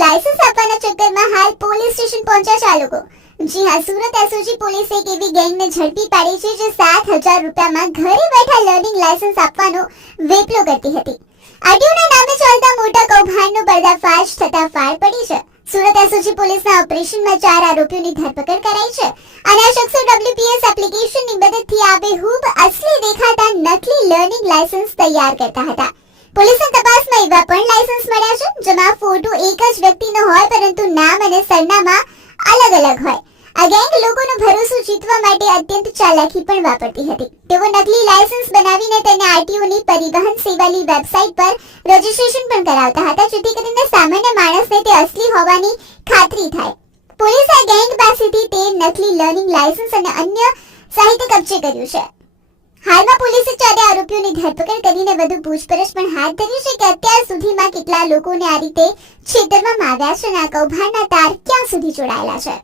Licence આપવાના ચક્કરમાં હાલ પોલીસ સ્ટેશન પહોંચ્યા છે આ લોકો। જી હા, સુરત એસઓજી પોલીસે એક એવી ગેંગને ઝડપી પાડી છે જે 7,000 રૂપિયામાં ઘરે બેઠા લર્નિંગ લાયસન્સ આપવાનો વેપલો કરતી હતી। આરટીઓના નામે ચાલતા મોટા કૌભાંડનો પર્દાફાશ થતા ફાળ પડી છે। સુરત એસઓજી પોલીસના ઓપરેશનમાં 4 આરોપીઓની ધરપકડ કરાઈ છે અને આ શખ્સો WPS એપ્લિકેશનની મદદથી આબેહૂબ અસલી દેખાતા નકલી લર્નિંગ લાયસન્સ તૈયાર કરતા હતા। પોલીસની તપાસમાં એવા પણ લાયસન્સ મળ્યા છે જેમાં ફોટો એક જ વ્યક્તિનો હોય પરંતુ નામ અને સરનામા અલગ અલગ હોય। આ ગેંગ લોકોનો ભરોસો જીતવા માટે અત્યંત ચાલાકી પણ વાપરતી હતી। તેઓ નકલી લાયસન્સ બનાવીને તેને આરટીઓની પરિવહન સેવાની વેબસાઇટ પર રજીસ્ટ્રેશન પણ કરાવતા હતા જેથી કરીને સામાન્ય માણસને તે અસલી હોવાની ખાતરી થાય। પોલીસે આ ગેંગ પાસેથી તે નકલી લર્નિંગ લાયસન્સ અને અન્ય સાહિત્ય કબજે કર્યું છે। હાલમાં પોલીસે 4 આરોપીઓની ધરપકડ કરીને વધુ પૂછપરછ પણ હાથ ધરી છે કે અત્યાર સુધીમાં કેટલા લોકોને આ રીતે છેતરવામાં આવ્યા છે અને આ કૌભાંડના તાર ક્યાં સુધી જોડાયેલા છે।